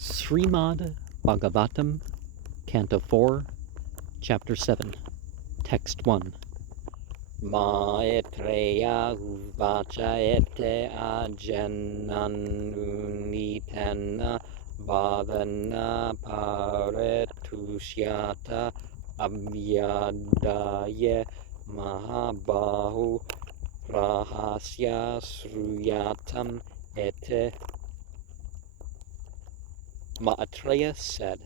Srimad Bhagavatam, Canto 4, Chapter 7, Text 1. Maitreya uvacha ete ajananunitena bhavana paretushyata abhyadaye mahabahu rahasya sruyatam ete. Maitreya said,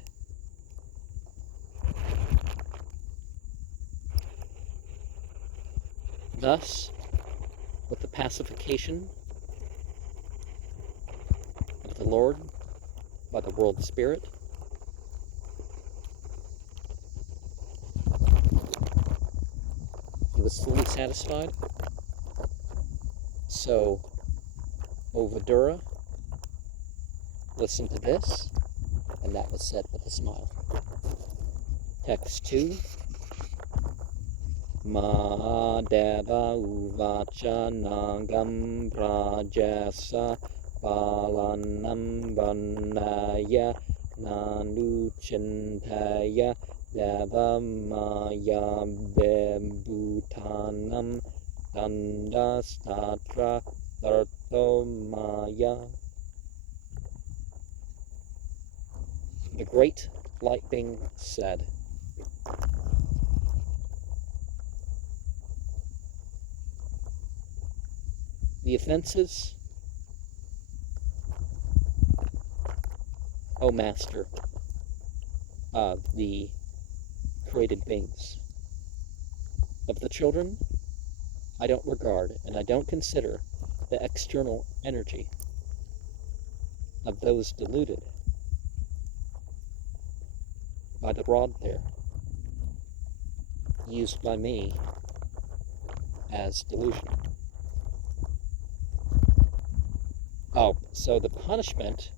thus, with the pacification of the Lord by the world spirit, he was fully satisfied. So, O Vidura, listen to this, and that was said with a smile. Text 2. Mahadeva uvacha nagam prajasa palanam vanaya nanuchintaya devamaya bebhutanam dandastatra tartomaya. The great light being said, the offenses, O Master of the created beings, of the children, I don't regard and I don't consider the external energy of those deluded by the rod there, used by me as delusion. Oh, so the punishment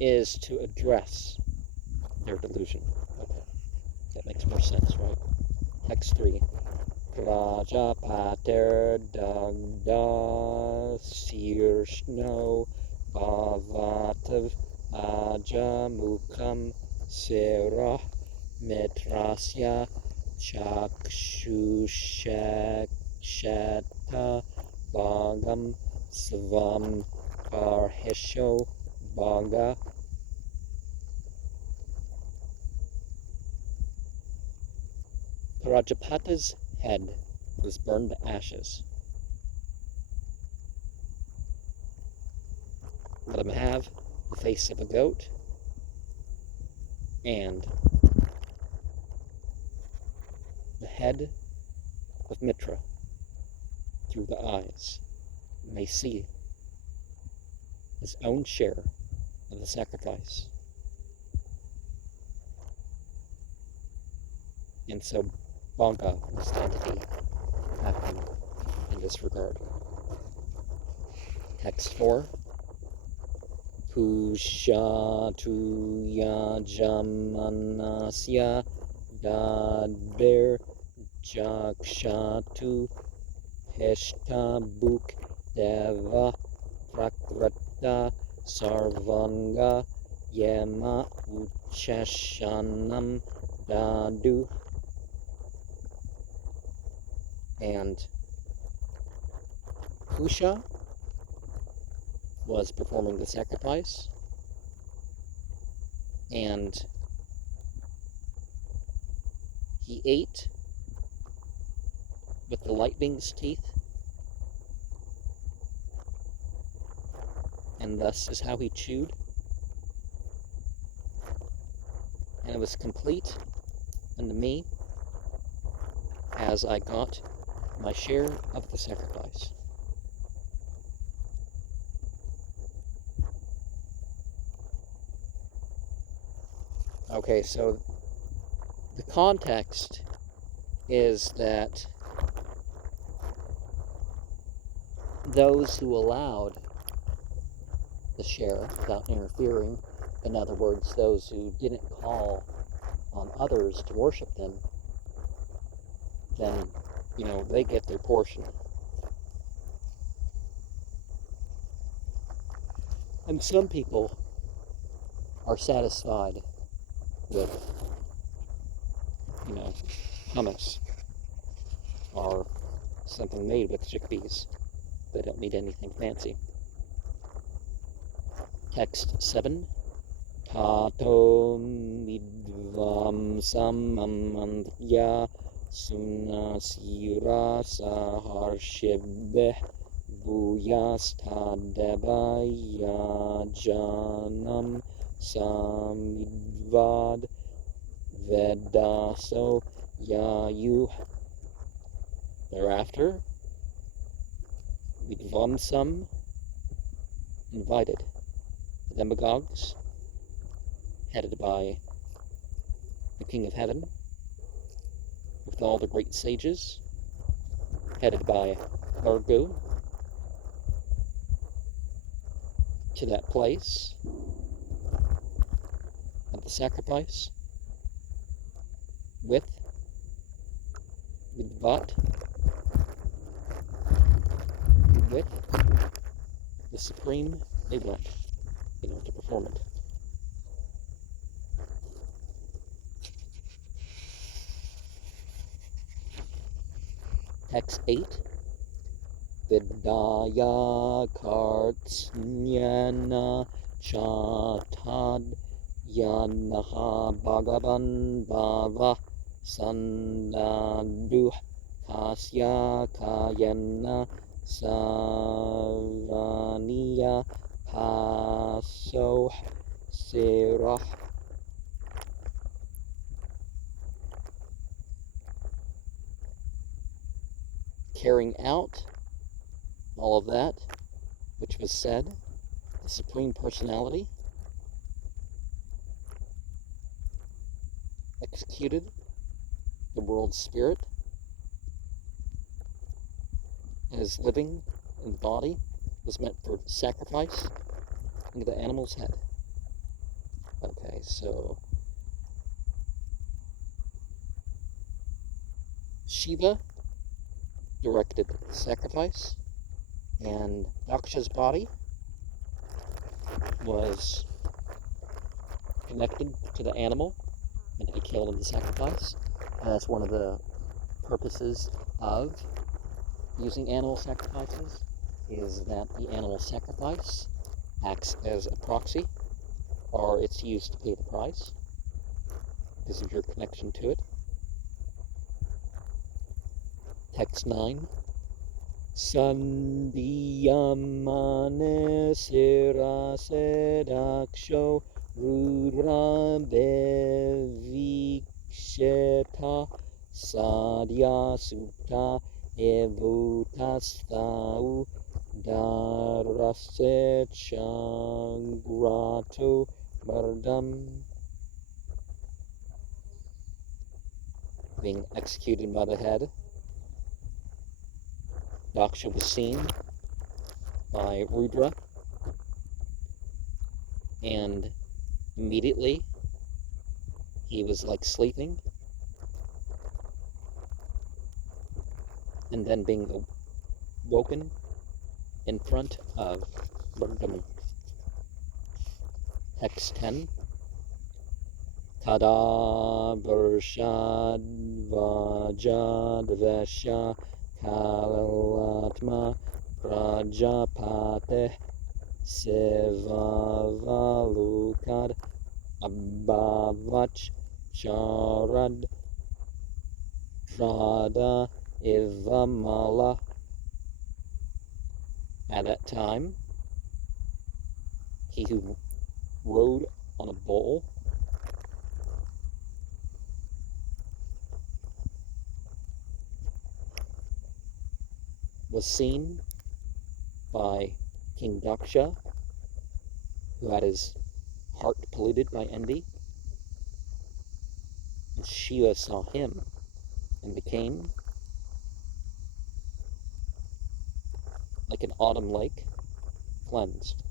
is to address their delusion. Okay, that makes more sense, right? Text 3. Prajapater dagda sirshno bhavatav ajamukam serah mitrasya chakshushakshata bhagam svam parhisho bhaga. Prajapata's head was burned to ashes. Let him have the face of a goat and the head of Mitra through the eyes. May see his own share of the sacrifice. And so Bhanga was the entity acting in this regard. Text 4. Pushatu yajamanasya dadber jakshatu heshtabuk deva prakrata sarvanga yema ucheshanam dadu. And Pusha was performing the sacrifice, and he ate with the light being's teeth, and thus is how he chewed, and it was complete unto me as I got my share of the sacrifice. Okay, so the context is that those who allowed the share without interfering, in other words, those who didn't call on others to worship them, then, they get their portion. And some people are satisfied with, hummus or something made with chickpeas. They don't need anything fancy. Text 7. Tato midvam samamandya sunasira saharshibeh bhuyastadabaya janam samidvad vedaso yayu. Thereafter, Vidvamsam invited the demagogues, headed by the King of Heaven, with all the great sages, headed by Argu, to that place of the sacrifice with Vidvat, with the supreme ignorant, to perform it. Text 8. Vidaya kartsnyana chatad yanaha bhagavan bhava sandadu kasya kayana savaniya paso sirah. Carrying out all of that which was said, the Supreme Personality executed the world spirit and his living in the body was meant for sacrifice into the animal's head. Okay, so Shiva directed the sacrifice, and Daksha's body was connected to the animal and to be killed in the sacrifice. And that's one of the purposes of using animal sacrifices, is that the animal sacrifice acts as a proxy, or it's used to pay the price because of your connection to it. Text 9. Sandiyamane sirasedaksho rudra beviksheta sadhya sutta evutastau daraset shangrato bardam. Being executed by the head, Daksha was seen by Rudra, and immediately he was like sleeping, and then being woken in front of Vardhaman. Text 10. Tada Varshad Vajad Vesha Kalalatma Prajapate Sevavalukad Abhavach Charad Trada Ivamala. At that time, he who rode on a bull was seen by King Daksha, who had his heart polluted by envy, and Shiva saw him and became like an autumn lake, cleansed.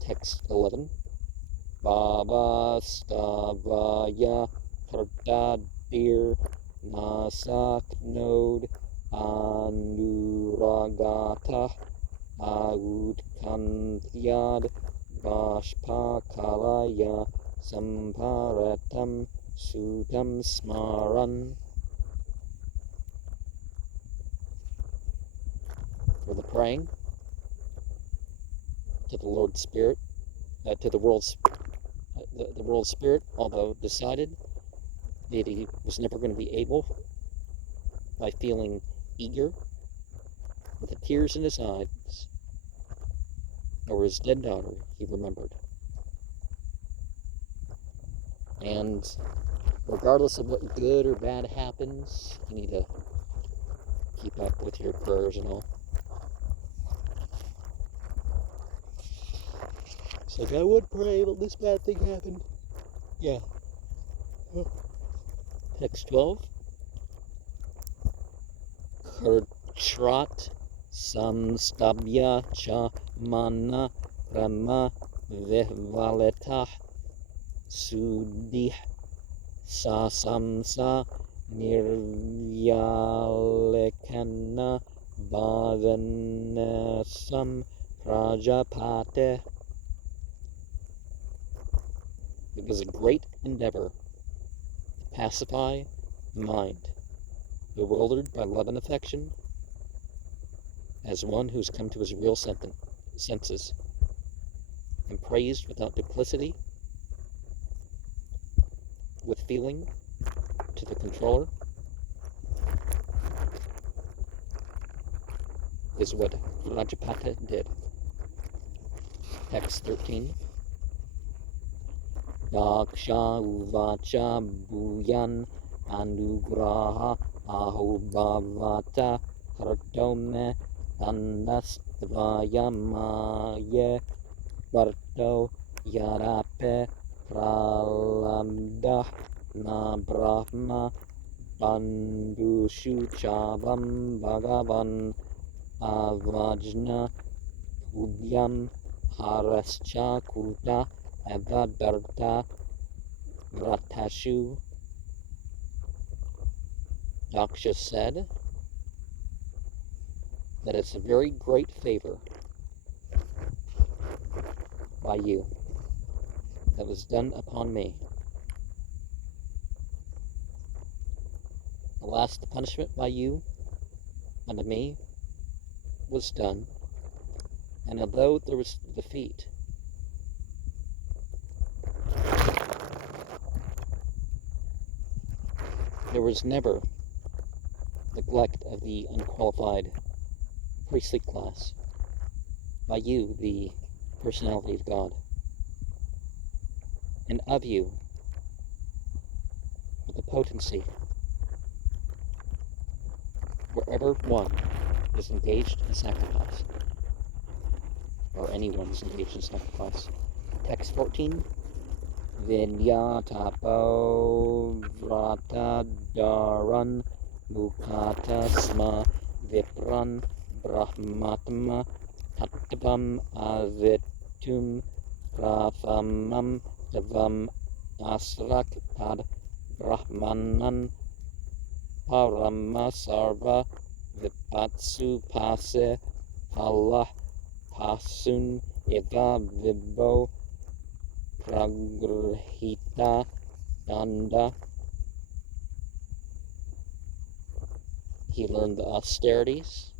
Text 11. Baba Stavaya Tartadir Nasak Node Anuragata Autkantyad Bashpa Kalaya Samparatam Sutam Smaran. For the praying to the Lord Spirit, to the world's the world spirit, although decided that he was never going to be able, by feeling eager, with the tears in his eyes, over his dead daughter, he remembered. And regardless of what good or bad happens, you need to keep up with your prayers and all. It's like, I would pray, but this bad thing happened. Yeah. Text 12. Kurtrat samstabya cha mana rama vihvaletah sudih sasamsa nirvyalekana bhavanasam prajapate. It was a great endeavor to pacify the mind, bewildered by love and affection, as one who's come to his real senses, and praised without duplicity, with feeling, to the controller, is what Rajapata did. Text 13. Daksha uvacha bhuyan anugraha ahubhavata hartome tannastvayamaye varto yarape pralamdah na brahma bandushu chavam bhagavan avajna ubhyam harascha kuta avadarta vratashu. Daksha said that it's a very great favor by you that was done upon me. The last punishment by you unto me was done, and although there was defeat, there was never neglect of the unqualified priestly class by you, the personality of God, and of you, with the potency. Wherever one is engaged in sacrifice, or anyone is engaged in sacrifice. Text 14. Vinyatapo vrata daran mukata sma vipran brahmatma tattvam avitum prafamam tavam asrak tad brahmanan parama sarva vipatsu pase palah pasun eva vibbo pragrhita danda. He learned the austerities,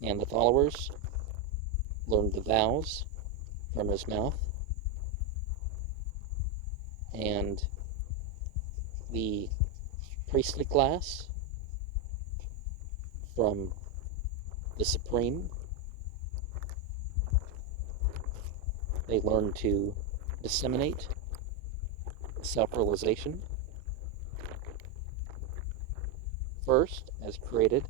and the followers learned the vows from his mouth, and the priestly class from the Supreme. They learn to disseminate self-realization. First, as created,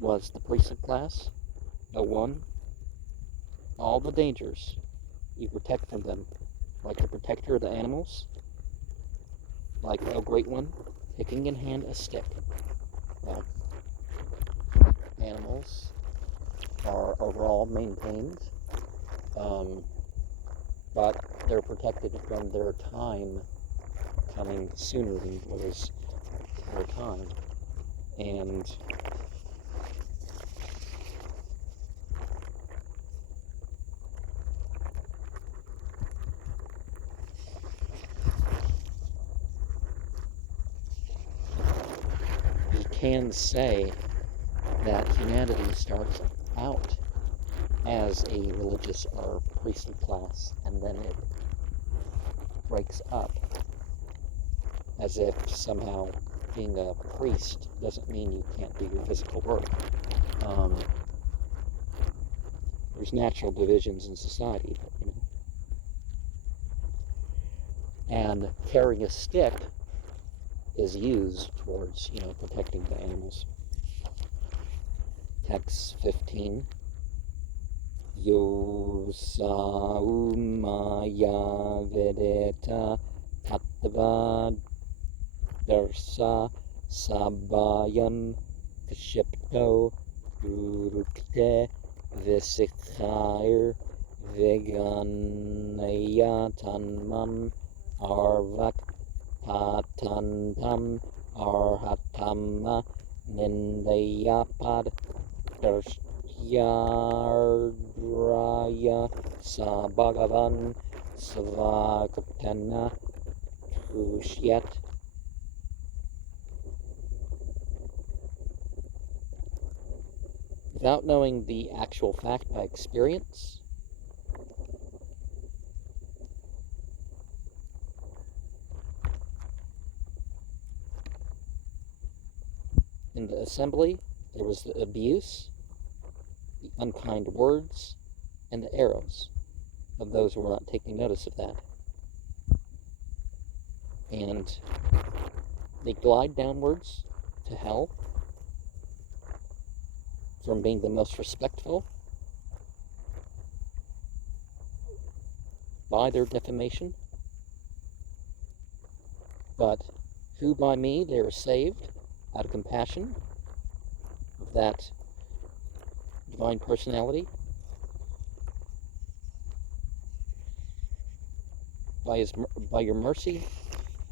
was the priesthood class. O one, all the dangers you protect from them, like the protector of the animals, like O Great One, taking in hand a stick. Well, animals are overall maintained, but they're protected from their time coming sooner than what is their time. And you can say that humanity starts out as a religious or priestly class, and then it breaks up, as if somehow being a priest doesn't mean you can't do your physical work. There's natural divisions in society, you know. And carrying a stick is used towards, protecting the animals. Text 15. Yosa umaya vedeta tattva darsa sabayam kashipto urukte visikhair veganaya arvak patantam arhatama nindayapad Yardraya Sabhagavan Svakapana Kushyat. Without knowing the actual fact by experience, in the assembly, there was the abuse, the unkind words, and the arrows of those who were not taking notice of that. And they glide downwards to hell from being the most respectful by their defamation, but who by me they are saved out of compassion of that divine personality, by your mercy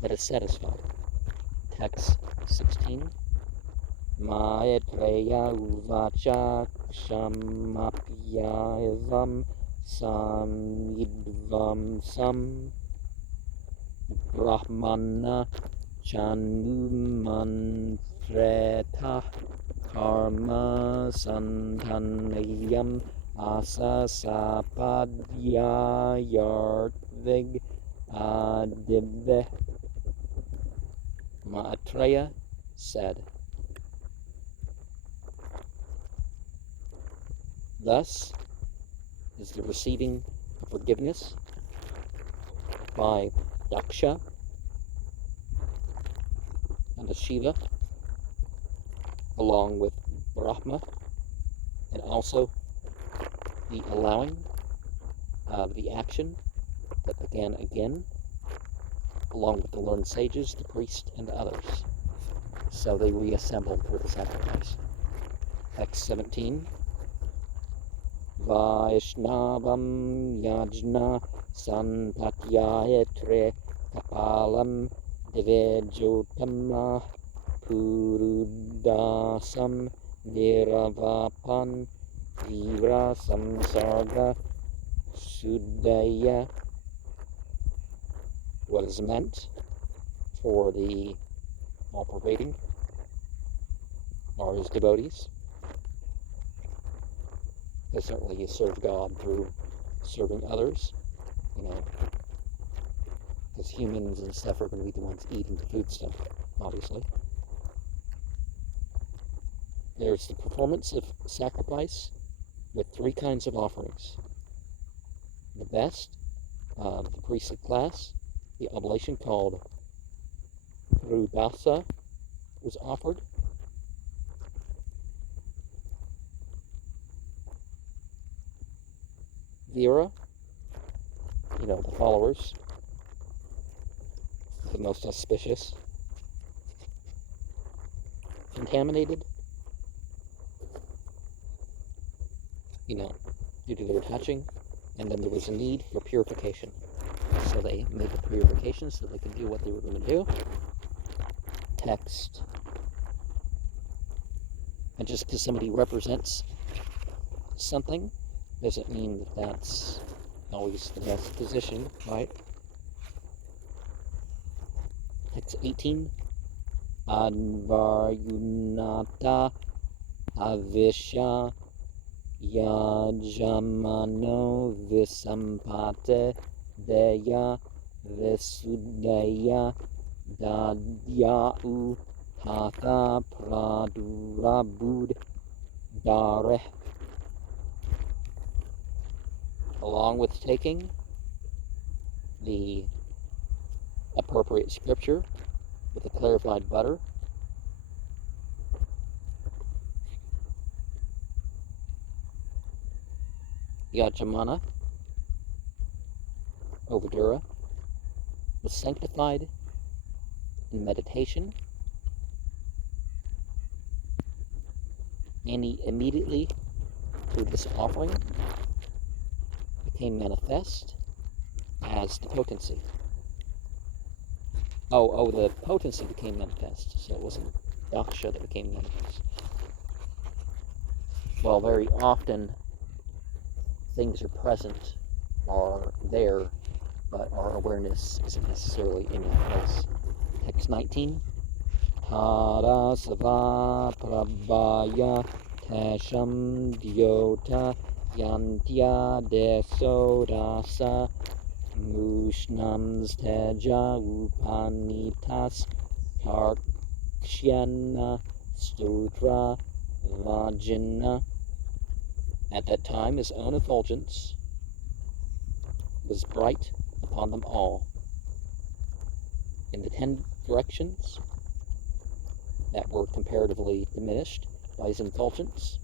that is satisfied. Text 16. Maitreya uvacha kshamapyavam samidvam sam brahmana chanumantreta karma sandhanayam asa sapadyayartvig adibbe. Maitreya said, thus is the receiving of forgiveness by Daksha and the Shiva, along with Brahma, and also the allowing of the action that began again, along with the learned sages, the priest, and others. So they reassembled for the sacrifice. Text 17. Vaishnavam yajna sanpatyayetre kapalam divejotamah purudasam niravapan vira samsarga suddaya. What is meant for the all-pervading are his devotees. Because certainly you serve God through serving others, because humans and stuff are going to be the ones eating the food stuff, obviously. There's the performance of sacrifice with three kinds of offerings. The best, the priestly class, the oblation called Rudasa was offered. Vira, the followers, the most auspicious. Contaminated, due to their touching, and then there was a need for purification. So they made the purification so they could do what they were going to do. Text And just because somebody represents something doesn't mean that that's always the best position, right? Text 18. Anvarunata avisha yajamano visampate deya visudeya dadyau hatha pradurabud dareh. Along with taking the appropriate scripture with a clarified butter, Yajamana Ovadura was sanctified in meditation, and he immediately, through this offering, became manifest as the potency. Oh, the potency became manifest, so it wasn't Daksha that became manifest. Well, very often things are present, are there, but our awareness isn't necessarily in that place. Text 19. Parasava prabhaya tasham dyota yantya desodasa mushnams teja upanitas karkshyana stutra vajina. At that time, his own effulgence was bright upon them all. In the 10 directions that were comparatively diminished by his effulgence,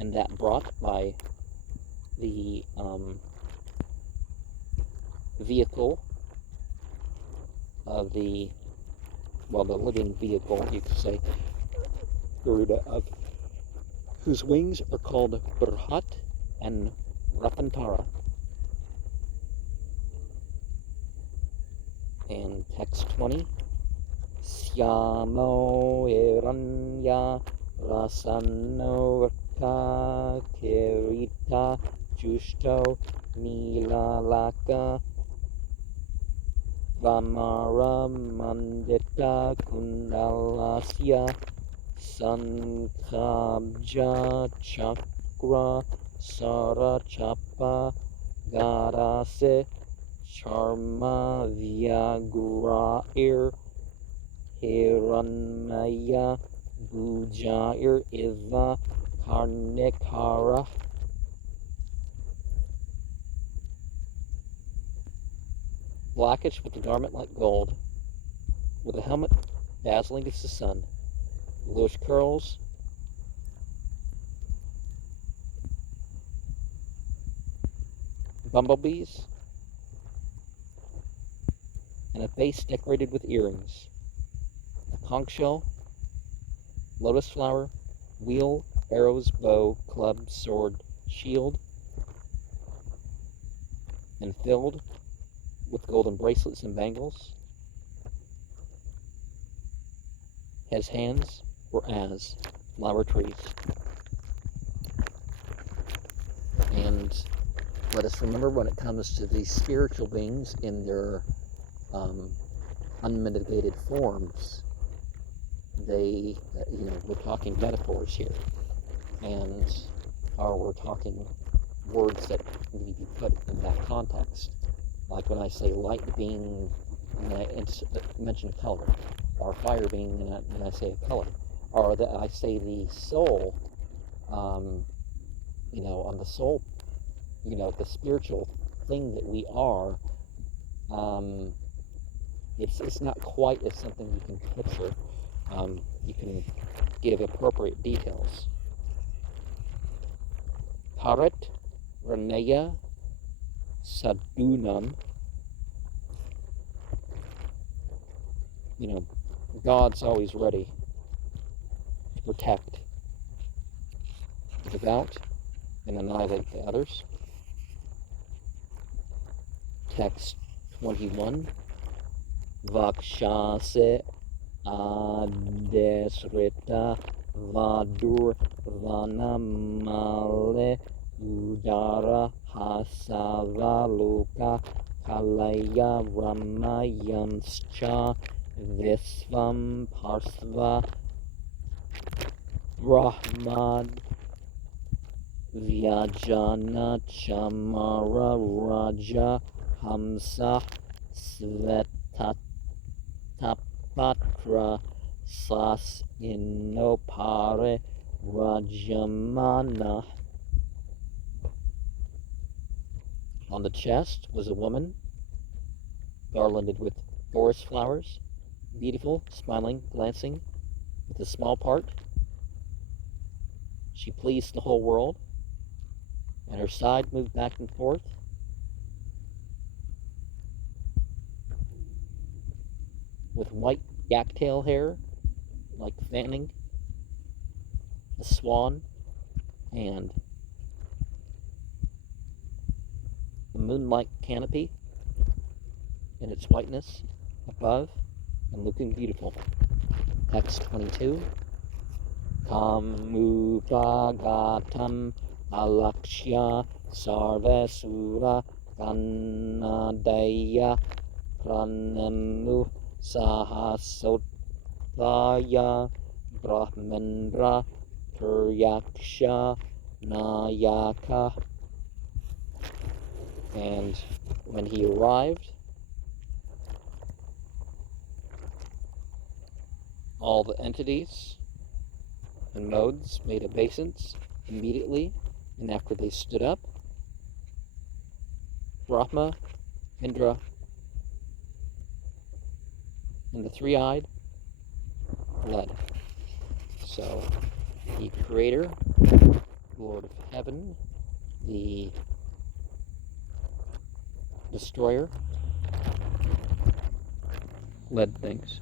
and that brought by the vehicle of the living vehicle, you could say, Garuda, of whose wings are called Burhat and Rapantara. And text 20. Syamo Hiranya Rasanno Varta Kirita Justo Nilalaka Vamara Mandita Kundalasya Sankabja Chakra Sarachapa Garase Charma Vyagrair Hiranmaya Bujair Iva Karnikara. Blackish with a garment like gold, with a helmet dazzling as the sun, bluish curls, bumblebees, and a face decorated with earrings, a conch shell, lotus flower, wheel, arrows, bow, club, sword, shield, and filled with golden bracelets and bangles. His hands were as flower trees. And let us remember, when it comes to these spiritual beings in their unmitigated forms, they, we're talking metaphors here, and we're talking words that need to be put in that context. Like when I say light being, and I mention a color, or fire being, and I say a color, or that I say the soul, on the soul, the spiritual thing that we are, it's not quite as something you can picture. You can give appropriate details. Parat Raneya Sadunam. God's always ready to protect the devout and annihilate the others. Text 21. Vakshase Adesrita Vadur Vanamale Udara Hasavaluka Kalaya Ramayanscha Visvam Parsva Brahmad Vyajana Chamara Raja Hamsa Svetatapatra Sas Inopare Rajamana. On the chest was a woman, garlanded with forest flowers, beautiful, smiling, glancing, with a small part. She pleased the whole world, and her side moved back and forth. With white yak-tail hair, like fanning, a swan, and the moonlight canopy in its whiteness above, and looking beautiful. Text 22. Kamupagatam alakshya sarvasura kannadaya pranamu sahasotlaya brahmendra puryaksha nayaka. And when he arrived, all the entities and modes made obeisance immediately, and after they stood up, Brahma, Indra, and the three-eyed led. So, the Creator, Lord of Heaven, the Destroyer, led things.